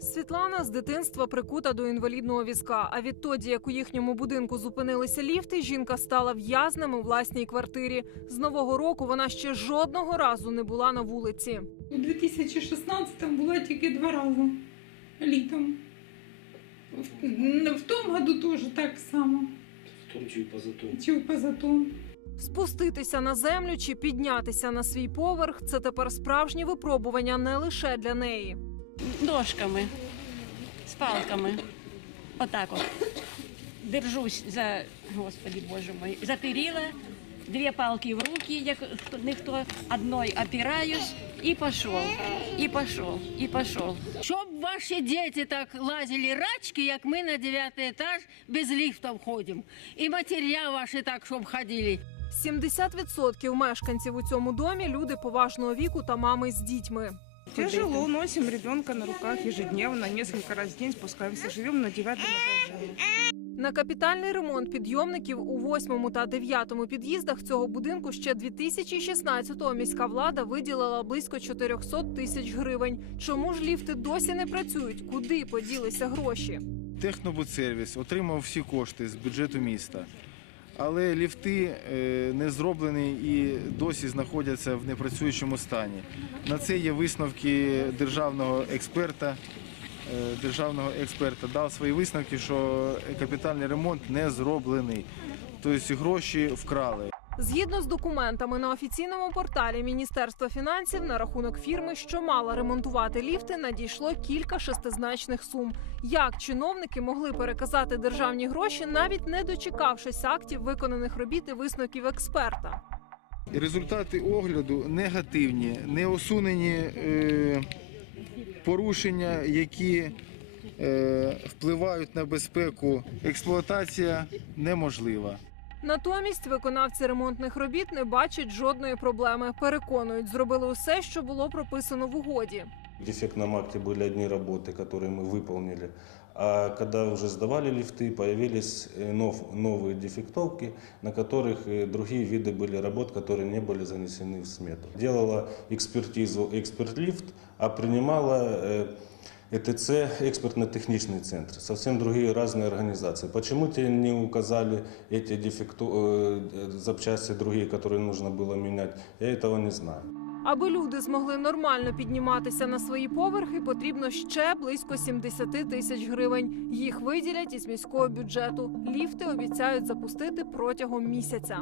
Світлана з дитинства прикута до інвалідного візка. А відтоді, як у їхньому будинку зупинилися ліфти, жінка стала в'язнем у власній квартирі. З нового року вона ще жодного разу не була на вулиці. У 2016-му була тільки два рази літом. В, в тому году теж так само. В том чи позатом. Чи позатом. Спуститися на землю чи піднятися на свій поверх це тепер справжнє випробування не лише для неї. Ножками, с палками. Вот так вот. Держусь за, господи боже мой, за перила, две палки в руки, як ніхто, одной опираюсь, і пошел, і пошел, і пошел. Щоб ваші діти так лазили рачки, як ми на дев'ятий етаж без ліфтів ходимо. І матеря ваші так, щоб ходили. 70% мешканців у цьому домі люди поважного віку та мами з дітьми. Тяжело, носим ребенка на руках ежедневно, несколько раз в день спускаемся, живем на девятом этаже. На капітальний ремонт підйомників у восьмому та дев'ятому під'їздах цього будинку ще 2016-го міська влада виділила близько 400 тисяч гривень. Чому ж ліфти досі не працюють? Куди поділися гроші? Технобудсервіс отримав всі кошти з бюджету міста, але ліфти е, не зроблені і досі знаходяться в непрацюючому стані. На це є висновки державного експерта. Е, Державного експерта дав свої висновки, що капітальний ремонт не зроблений, тобто гроші вкрали. Згідно з документами на офіційному порталі Міністерства фінансів на рахунок фірми, що мала ремонтувати ліфти, надійшло кілька шестизначних сум. Як чиновники могли переказати державні гроші, навіть не дочекавшись актів виконаних робіт і висновків експерта? Результати огляду негативні, не усунені е, порушення, які е, впливають на безпеку. Експлуатація неможлива. Натомість виконавці ремонтних робіт не бачать жодної проблеми. Переконують, зробили усе, що було прописано в угоді. В дефектном акте были одни работы, которые мы выполнили. А когда уже сдавали лифты, появились э, нов- новые дефектовки, на которых э, другие виды были работ, которые не были занесены в смету. Делала экспертизу эксперт-лифт, а принимала э, ЭТЦ, экспертно-техничный центр. Совсем другие разные организации. Почему те не указали эти дефекту, э, запчасти другие, которые нужно было менять, я этого не знаю. Аби люди змогли нормально підніматися на свої поверхи, потрібно ще близько 70 тисяч гривень. Їх виділять із міського бюджету. Ліфти обіцяють запустити протягом місяця.